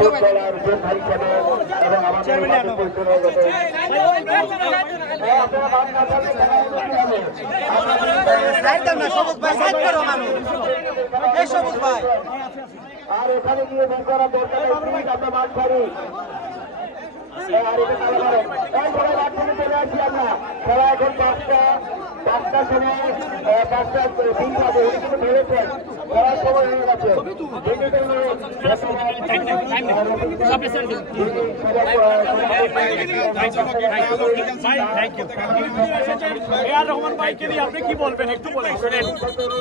Footballer যোদ্ধা হিসেবে এবং আমাদের মাঠে পরিচয় হয়ে গেছে। আর এখানে গিয়ে বের করা দরকার আমরা মাঠ ছাড়ি। আর এটা তাহলে সবাই মাঠ থেকে চলে আসছি আমরা। খেলা এখন 5টার সময় 5টা 3 বাজে উনি কিন্তু ভেবেছেন খেলার সময় হয়ে গেছে। আপনি কি বলবেন একটু বলেন।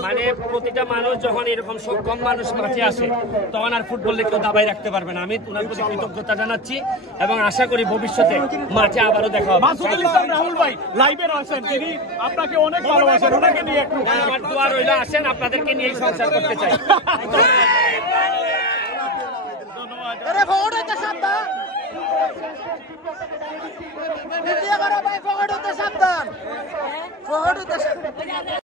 মানে প্রতিটা মানুষ যখন এরকম কম মানুষ মাঠে আসে তখন আর ফুটবল কেউ দাবাই রাখতে পারবে না। আমি ওনার প্রতি কৃতজ্ঞতা জানাচ্ছি এবং আশা করি ভবিষ্যতে মাঠে আবারও দেখা হবে। রাহুল ভাই লাইভে আছেন, তিনি আপনাকে অনেক ভালোবাসেন, ওনাকে নিয়ে একটু আমার দোয়া রইল, আসেন আপনাদেরকে নিয়েই সংসার করতে চাই। সাবধান।